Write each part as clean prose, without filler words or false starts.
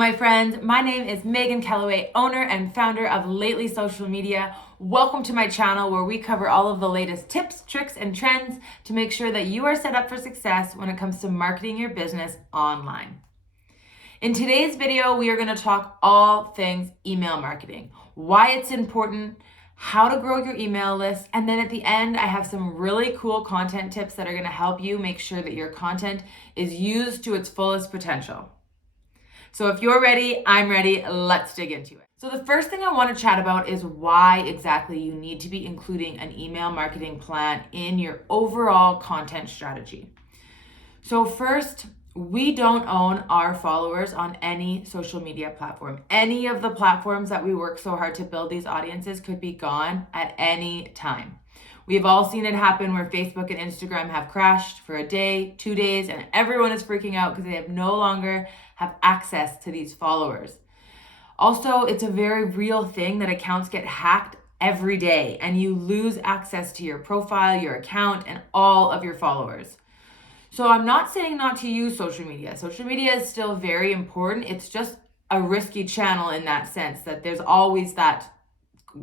my friends. My name is Megan Kellaway, owner and founder of Lately Social Media. Welcome to my channel where we cover all of the latest tips, tricks, and trends to make sure that you are set up for success when it comes to marketing your business online. In today's video, we are going to talk all things email marketing, why it's important, how to grow your email list, and then at the end, I have some really cool content tips that are going to help you make sure that your content is used to its fullest potential. So if you're ready, I'm ready. Let's dig into it. So the first thing I want to chat about is why exactly you need to be including an email marketing plan in your overall content strategy. So first, we don't own our followers on any social media platform. Any of the platforms that we work so hard to build these audiences could be gone at any time. We've all seen it happen where Facebook and Instagram have crashed for a day, 2 days, and everyone is freaking out because they have no longer have access to these followers. Also, it's a very real thing that accounts get hacked every day and you lose access to your profile, your account, and all of your followers. So I'm not saying not to use social media. Social media is still very important. It's just a risky channel in that sense that there's always that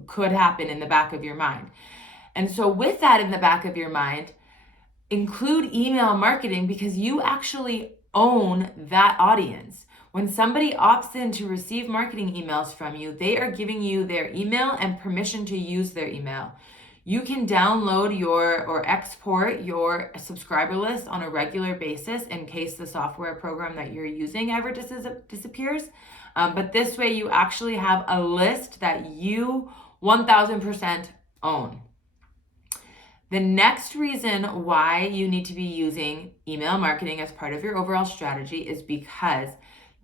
could happen in the back of your mind. And so with that in the back of your mind, include email marketing because you actually own that audience. When somebody opts in to receive marketing emails from you, they are giving you their email and permission to use their email. You can download or export your subscriber list on a regular basis in case the software program that you're using ever disappears. But this way you actually have a list that you 1000% own. The next reason why you need to be using email marketing as part of your overall strategy is because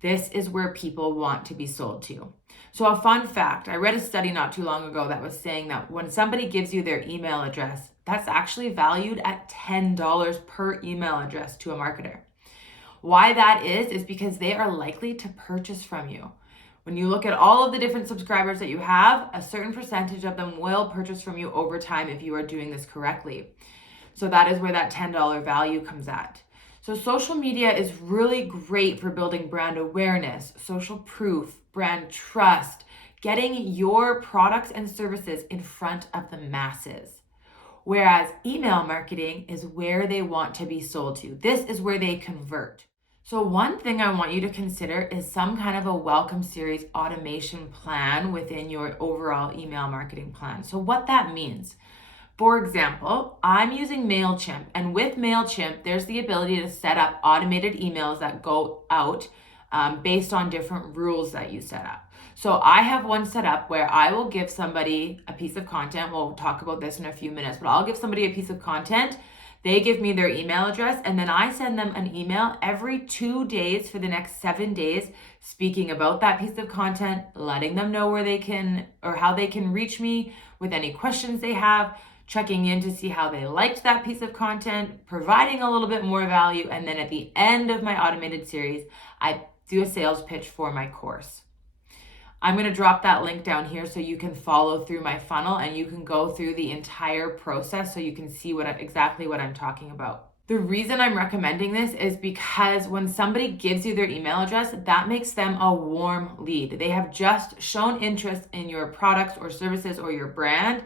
this is where people want to be sold to. So a fun fact, I read a study not too long ago that was saying that when somebody gives you their email address, that's actually valued at $10 per email address to a marketer. Why that is because they are likely to purchase from you. When you look at all of the different subscribers that you have, a certain percentage of them will purchase from you over time if you are doing this correctly. So that is where that $10 value comes at. So social media is really great for building brand awareness, social proof, brand trust, getting your products and services in front of the masses. Whereas email marketing is where they want to be sold to. This is where they convert. So one thing I want you to consider is some kind of a welcome series automation plan within your overall email marketing plan. So what that means, for example, I'm using MailChimp, and with MailChimp, there's the ability to set up automated emails that go out based on different rules that you set up. So I have one set up where I will give somebody a piece of content. We'll talk about this in a few minutes, but I'll give somebody a piece of content. They give me their email address, and then I send them an email every 2 days for the next 7 days, speaking about that piece of content, letting them know where they can or how they can reach me with any questions they have, checking in to see how they liked that piece of content, providing a little bit more value, and then at the end of my automated series, I do a sales pitch for my course. I'm going to drop that link down here so you can follow through my funnel and you can go through the entire process so you can see exactly what I'm talking about. The reason I'm recommending this is because when somebody gives you their email address, that makes them a warm lead. They have just shown interest in your products or services or your brand.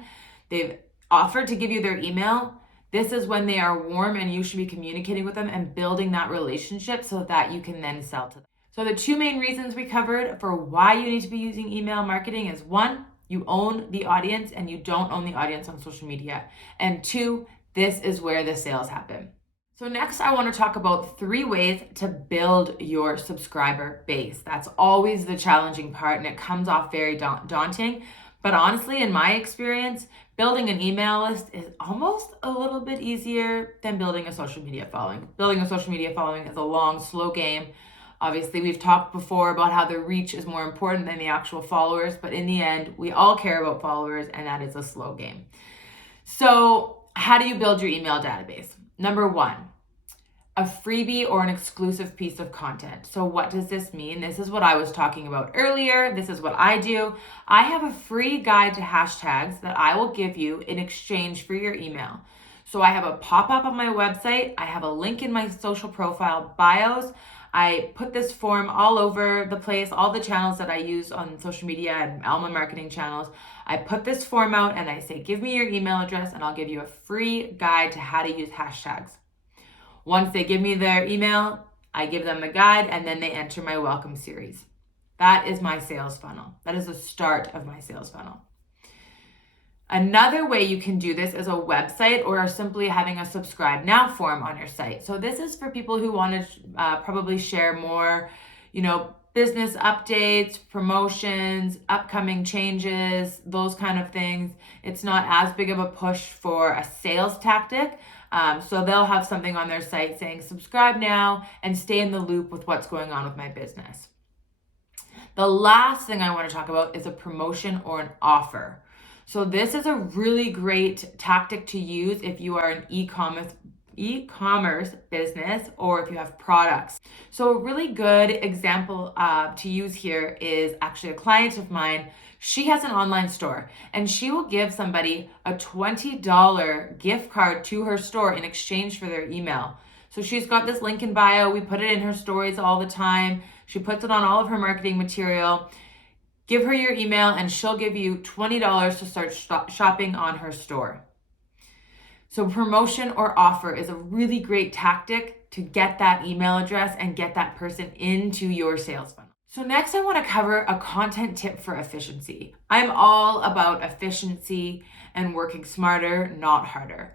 They've offered to give you their email. This is when they are warm and you should be communicating with them and building that relationship so that you can then sell to them. So the two main reasons we covered for why you need to be using email marketing is 1, you own the audience and you don't own the audience on social media. And 2, this is where the sales happen. So next I want to talk about 3 ways to build your subscriber base. That's always the challenging part and it comes off very daunting. But honestly, in my experience, building an email list is almost a little bit easier than building a social media following. Building a social media following is a long, slow game. Obviously, we've talked before about how the reach is more important than the actual followers, but in the end, we all care about followers, and that is a slow game. So how do you build your email database? Number 1, a freebie or an exclusive piece of content. So what does this mean? This is what I was talking about earlier. This is what I do. I have a free guide to hashtags that I will give you in exchange for your email. So I have a pop-up on my website. I have a link in my social profile bios. I put this form all over the place, all the channels that I use on social media and all my marketing channels. I put this form out and I say, give me your email address and I'll give you a free guide to how to use hashtags. Once they give me their email, I give them the guide and then they enter my welcome series. That is my sales funnel. That is the start of my sales funnel. Another way you can do this is a website or simply having a subscribe now form on your site. So this is for people who want to probably share more, business updates, promotions, upcoming changes, those kind of things. It's not as big of a push for a sales tactic. So they'll have something on their site saying subscribe now and stay in the loop with what's going on with my business. The last thing I want to talk about is a promotion or an offer. So this is a really great tactic to use if you are an e-commerce business or if you have products. So a really good example to use here is actually a client of mine. She has an online store and she will give somebody a $20 gift card to her store in exchange for their email. So she's got this link in bio. We put it in her stories all the time. She puts it on all of her marketing material. Give her your email and she'll give you $20 to start shopping on her store. So promotion or offer is a really great tactic to get that email address and get that person into your sales funnel. So next I want to cover a content tip for efficiency. I'm all about efficiency and working smarter, not harder.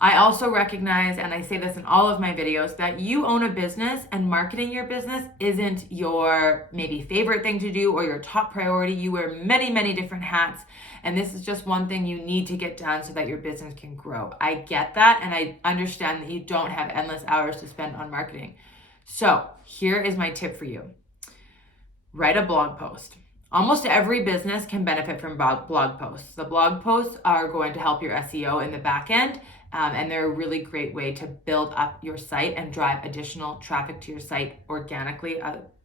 I also recognize, and I say this in all of my videos, that you own a business and marketing your business isn't your maybe favorite thing to do or your top priority. You wear many, many different hats, and this is just one thing you need to get done so that your business can grow. I get that, and I understand that you don't have endless hours to spend on marketing. So here is my tip for you. Write a blog post. Almost every business can benefit from blog posts. The blog posts are going to help your SEO in the back end, and they're a really great way to build up your site and drive additional traffic to your site organically,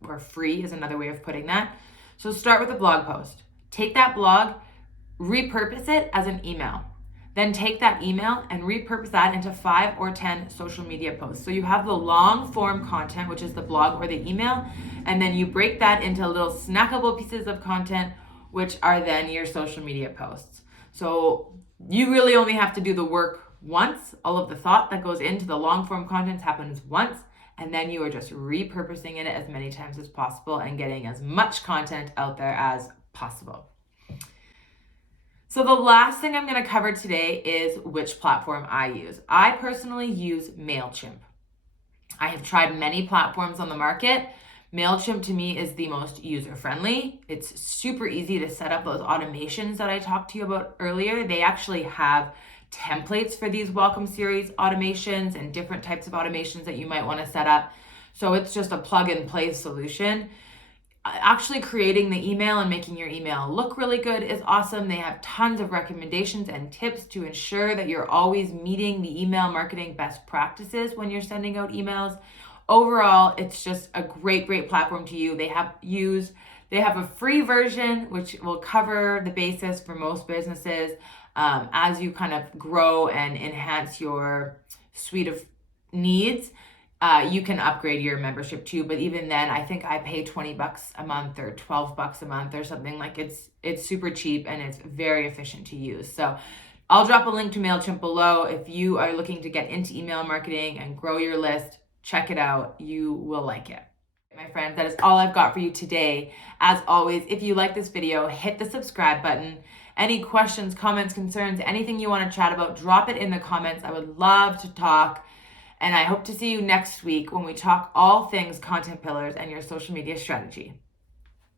or free is another way of putting that. So start with a blog post. Take that blog, repurpose it as an email. Then take that email and repurpose that into 5 or 10 social media posts. So you have the long form content, which is the blog or the email, and then you break that into little snackable pieces of content, which are then your social media posts. So you really only have to do the work once. All of the thought that goes into the long form content happens once, and then you are just repurposing it as many times as possible and getting as much content out there as possible. So the last thing I'm going to cover today is which platform I use. I personally use MailChimp. I have tried many platforms on the market. MailChimp to me is the most user-friendly. It's super easy to set up those automations that I talked to you about earlier. They actually have templates for these welcome series automations and different types of automations that you might want to set up. So it's just a plug and play solution. Actually creating the email and making your email look really good is awesome. They have tons of recommendations and tips to ensure that you're always meeting the email marketing best practices when you're sending out emails. Overall, it's just a great platform to use. They have a free version, which will cover the basis for most businesses as you kind of grow and enhance your suite of needs. You can upgrade your membership too, but even then, I think I pay $20 a month or $12 a month or something. Like it's super cheap and it's very efficient to use. So I'll drop a link to MailChimp below. If you are looking to get into email marketing and grow your list, check it out. You will like it. My friends, that is all I've got for you today. As always, if you like this video, hit the subscribe button. Any questions, comments, concerns, anything you want to chat about, drop it in the comments. I would love to talk. And I hope to see you next week when we talk all things content pillars and your social media strategy.